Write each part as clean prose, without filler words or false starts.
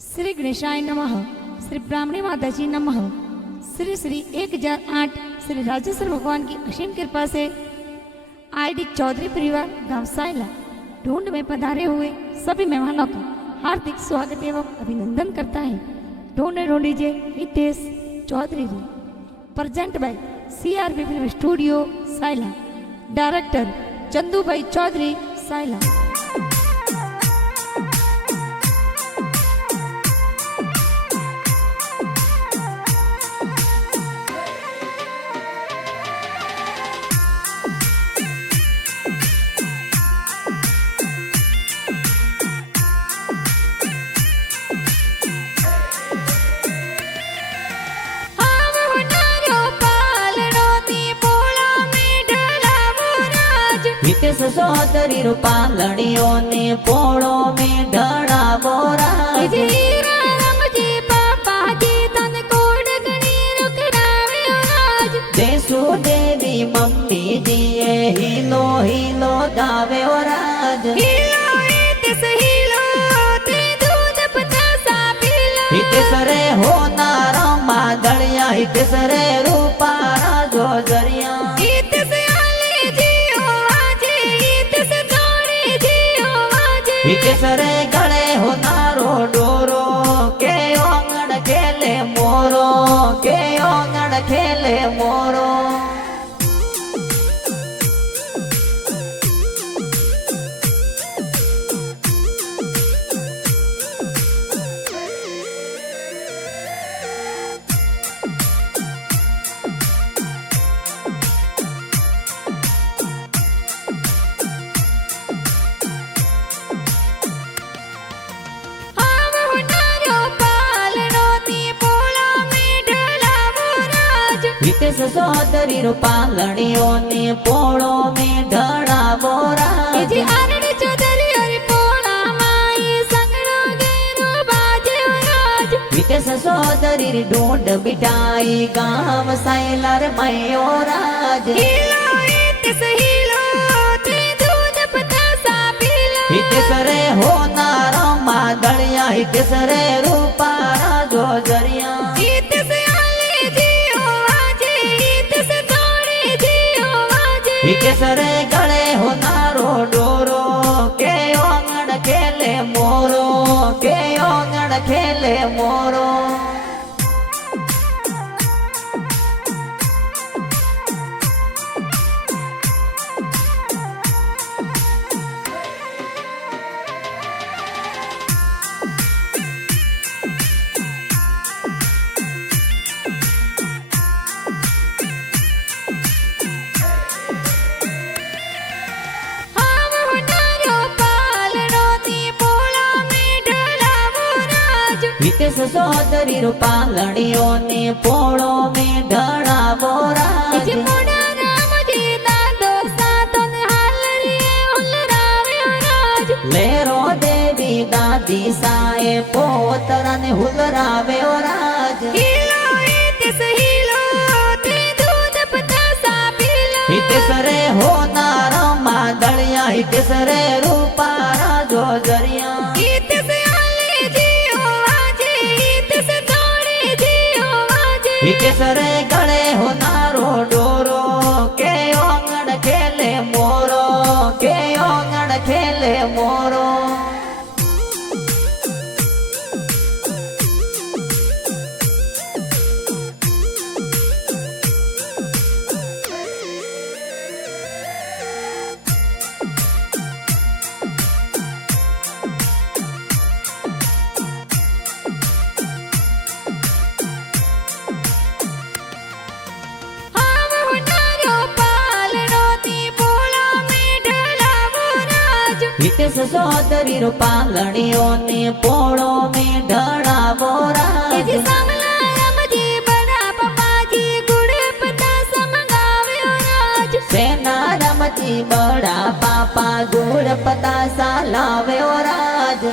श्री गणेशाय नमः। श्री ब्राह्मणी माता जी नमः। श्री श्री 1008 श्री राजेश्वर भगवान की असीम कृपा से आईडी चौधरी परिवार गांव सायला ढूंढ में पधारे हुए सभी मेहमानों का हार्दिक स्वागत एवं अभिनंदन करता है। ढूंढीजे Hitesh Chaudhary ji. Present by CRB film studio Sayla. Director Chandu bhai Chaudhary Sayla. Hitesh Chaudhary रूपालणियों ने पोड़ो में ढड़ावो राज। देसु देवी मम्मी दिए हिलो हिलो गावे राज। हितेश रे होनारो मादड़िया हितेश रे रूपारा जो जरिया। हितेश रे गले होनारो डोरो के ओंगण खेले मोरो के ओंगण खेले मोरो। हितेश चौधरी रूपालणियों ने पोड़ो में ढड़ावो राज। हितेश चौधरी ढूंढ बिठाई गांव साइलर मयो राज। हितेश रे होनारो मादड़िया हितेश रे रूपारा जो जरिया। हितेश रे गले होनारो डोरो के ओंगण खेले मोरो के ओंगण खेले मोरो। हितेश चौधरी रूपालणियों ने पोड़ो में ढड़ावो राज। लेरो देवी दादी साए पोतरा ने हुलरावे राज। हितेश रे होनारो मादड़िया हितेश रे रूपारा जो जरिया। हितेश रे गले होनारो डोरो के ओंगण खेले मोरो के ओंगण खेले मोरो। हितेश चौधरी रूपालणियों ने पोड़ो में ढड़ावो राज। सेना रमजी बड़ा पापा गुड़ पता सालावे राज।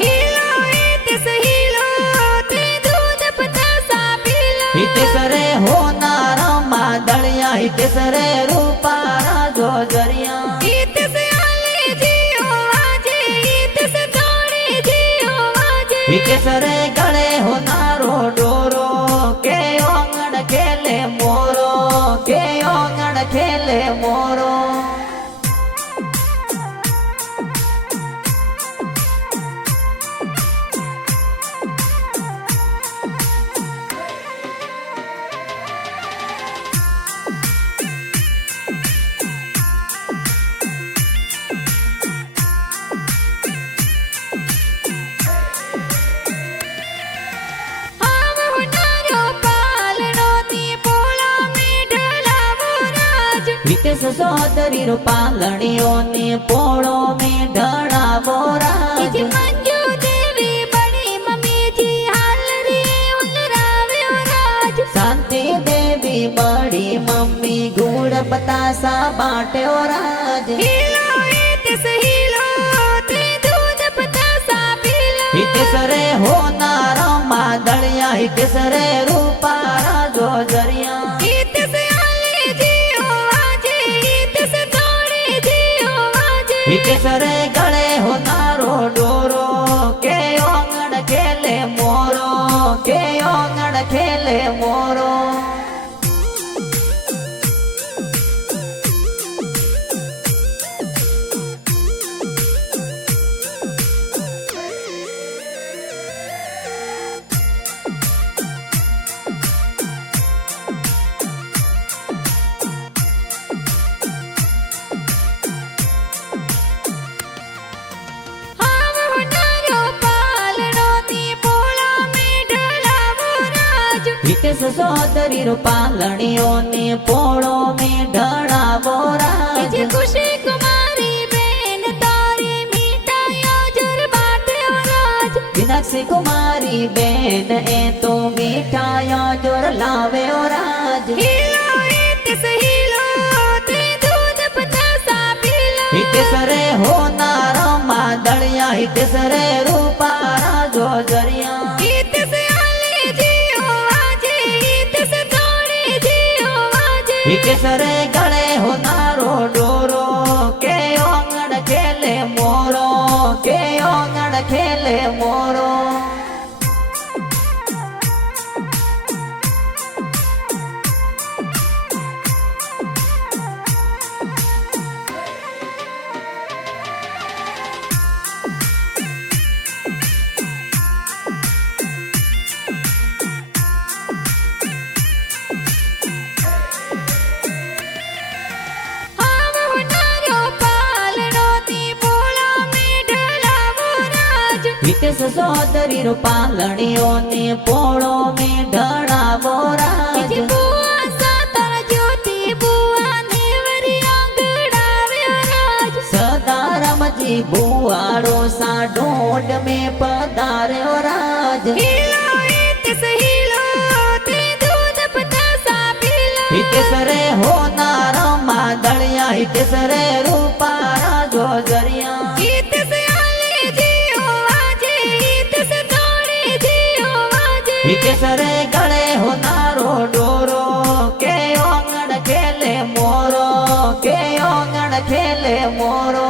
हितेश रे होनारो मादड़िया हितेश रे रूपारा जो जरिया। हितेश सरे गले हो नारो डोरो के ओंगण खेले मोरो के ओंगण खेले मोरो हितेश चौधरी रो पालणियों ने पोड़ो में ढड़ावो राज मंजू देवी बड़ी मम्मी जी हाल रे उलरावे राज शांति देवी बड़ी मम्मी गुड़ बतासा बाटे राज हिलो हितेश हिलो ते दूध बतासा पीलो हितेश रे हो नारो मादलिया हितेश रे रूपारा जो जरिया हितेश रे गले हो नारो डोरो के ओंगण खेले मोरो के ओंगण खेले मोरो हितेश चौधरी रो पालणियों ने पोड़ो में ढड़ावो राज खुशी कुमारी बेन तारी मिठाइयों जर बाटे राज मीनाक्षी कुमारी बेन ए तो मिठाइयों जोर लावे राज हिलो हितेश हिलो ते दूध बतासा पीलो हितेश रे हो नारो मादलिया हितेश रे रूपारा जो जरिया हितेश रे गले हो नारो डोरो के ओंगण खेले मोरो के ओंगण खेले मोरो हितेश चौधरी रो पालणियों ने पोड़ो में ढड़ावो राज बुआ सातर ज्योति बुआ नेवरी आंगड़ावे राज सदाराम जी बुआड़ो सा ढोंड में पधारे राज हिलो हितेश हिलो ते दूध बतासा पीलो हितेश रे हो नारो मादलिया हितेश रे रूपारा जो जरिया हितेश रे गले हो नारो डोरो के ओंगण खेले मोरो के ओंगण खेले मोरो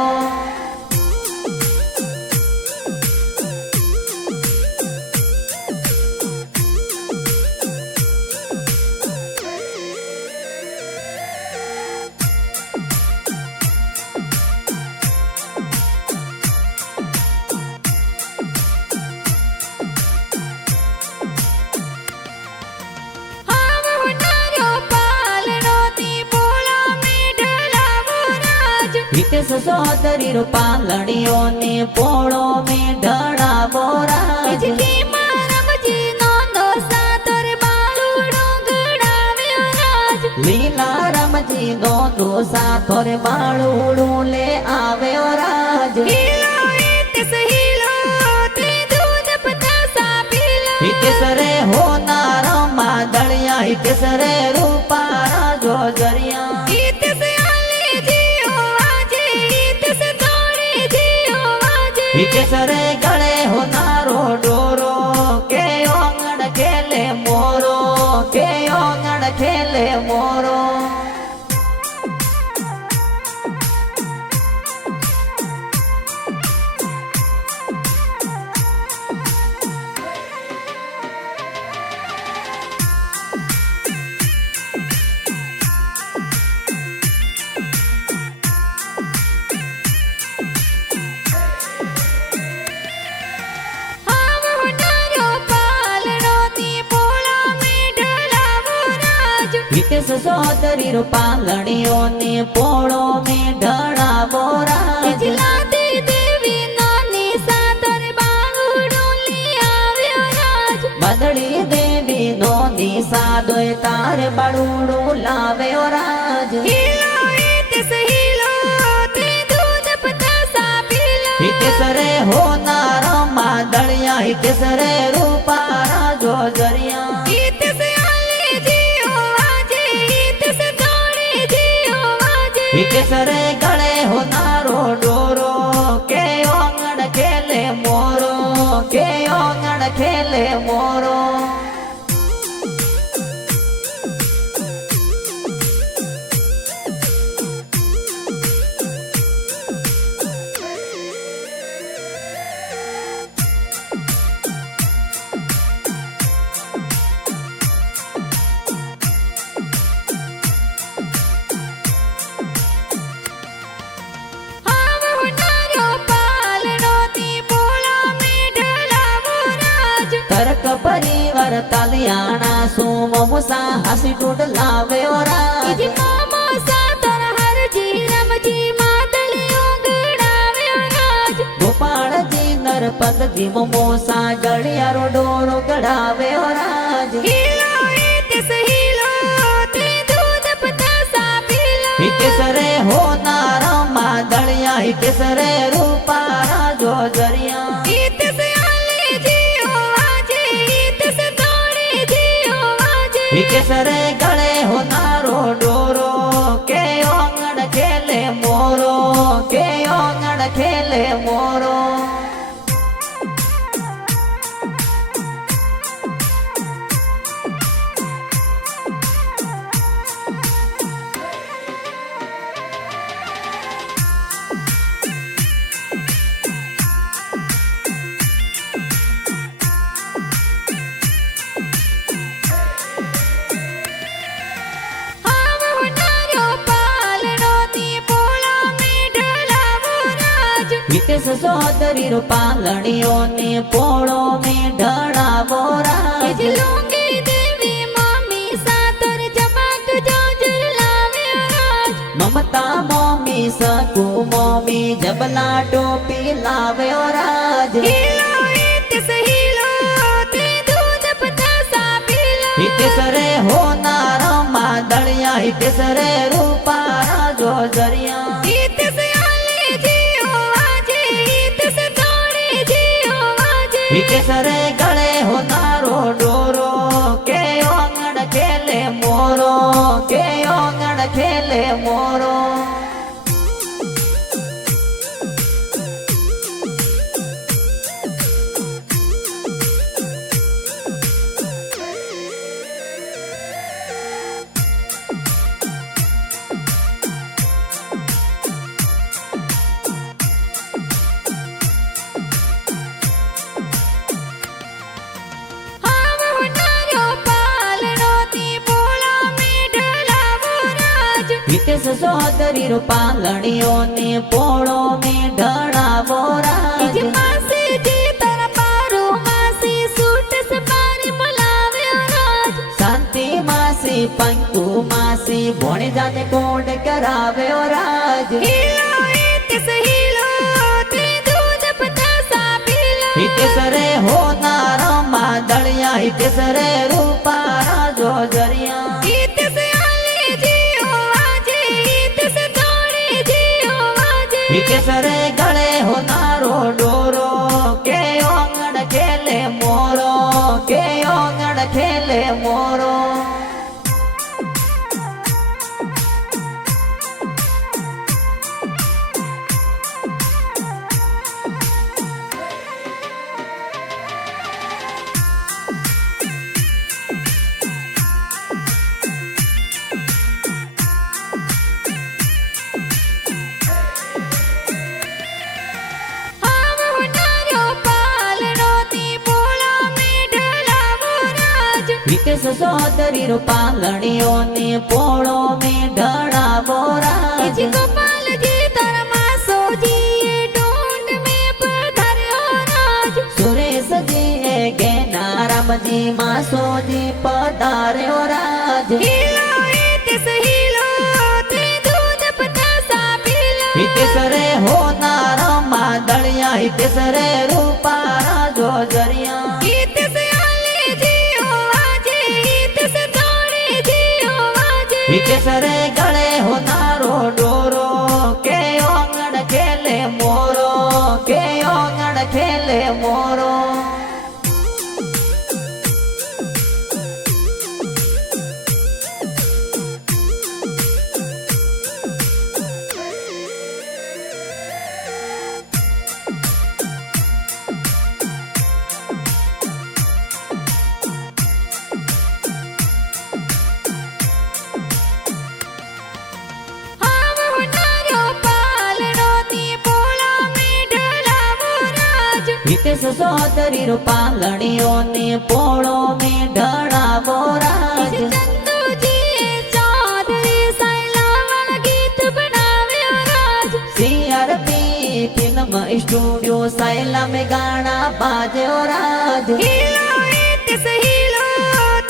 हितेश चौधरी रो पालणियों ने पोड़ो में ढड़ावो राज लीला राम जी दो साथोर बाळूड़ू ले आवे राज हितेश रे हो नारो मादलिया हितेश रे रूपारा जो जरिया हितेश रे गले हो नारो डोरो के ओंगण खेले मोरो के ओंगण खेले मोरो हितेश चौधरी रो पालणियों ने पोड़ो में ढड़ावो राज लाती देवी नानी सातर बांगड़ो ले આવ્યો રાજ बदड़ी देवी नो निसादो तार बड़ूड़ो लावे राज हीलो हितेश हीलो ते दूध पतासा पीलो हितेश रे होनारो मादड़िया हितेश रे रूपारा जो जरिया हितेश आले जियो आजे हितेश जोड़े जियो आजे हितेश रे गले होनारो डोरो के ओंगण खेले मोरो के ओंगण खेले मोरो तर्क परिवार तालियाना सुमो मुसा हसी टूट लावे राज मामा सातर हर जी रम जी मादलियो गड़ावे राज गोपाल जी नरपत जी मोसा गड़िया रो डोरो गड़ावे राज हीलो हितेश हीलो ते दूध पतासा पीलो हितेश रे होनारा मादड़िया हितेश रे रूपारा जो जरिया हितेश आले जियो आजे हितेश जोड़े जियो आजे हितेश रे गले होनारो डोरो के ओंगण खेले मोरो के ओंगण खेले मोरो हितेश चौधरी रो पालणियों ने पोड़ो में ढड़ावो राज लूंगी देवी मामी सातर जमाक जो जुलावे राज ममता मोमी सकू मोमी जबला टोपी लावे राज हीलो हितेश हीलो ते दूध पतासा पीलो हितेश रे होनारा मादड़िया हितेश रे रूपारा जो जरिया हितेश आले जियो आजे हितेश जोड़े जियो आजे हितेश रे गले होनारो डोरो के ओंगण खेले मोरो के ओंगण खेले मोरो हितेश चौधरी रो पालणियों ने पोड़ो में ढड़ावो राज मासी जी तारा पारो मासी सूट सपारी बुलावे राज शांति मासी पंकु मासी भोणी जाने कोड करावे राज हीलो हितेश हीलो ते दूध पतासा पीलो हितेश रे होनारा मादड़िया हितेश रे रूपारा जो जरिया हितेश आले जियो आजे हितेश जोड़े जियो आजे हितेश रे गले होनारो डोरो के ओंगण खेले मोरो के ओंगण खेले मोरो हितेश चौधरी रो पालणियों ने पोड़ो में ढड़ावो राज गोपाल जी तारा मासो जी ये ढूंढ में पधार्यो राज सुरेश जी गेना राम जी मासो जी पधार्यो राज हीलो हितेश रे रूपारा जो जरिया गीत से आले जियो आजे गीत से जोड़े जियो आजे हितेश रे गले होनारो डोरो के ओंगण खेले मोरो के ओंगण खेले मोरो आव होनारो पालनो नी पोळो में ढलावो राज हितेश चौधरी रूपांगणियों ने पोड़ो में ढड़ावो राज चंदू जी चौधरी साइला वाला गीत बनावे राज CRP फिल्म स्टूडियो साइला में गाना बाजे राज हीलो हितेश हीलो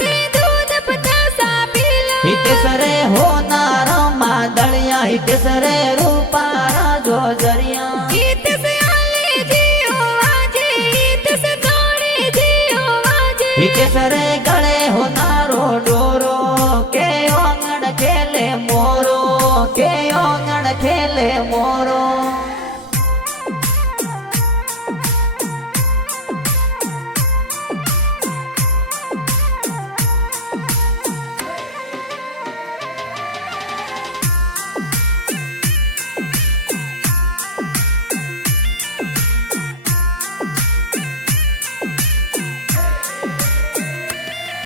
ते दूध पतासा पीलो हितेश रे होनारो मादलिया हितेश रे रूपारा जो जरिया गीत से आले जियो आजे गीत से जोड़े जियो आजे हितेश रे गले होनारो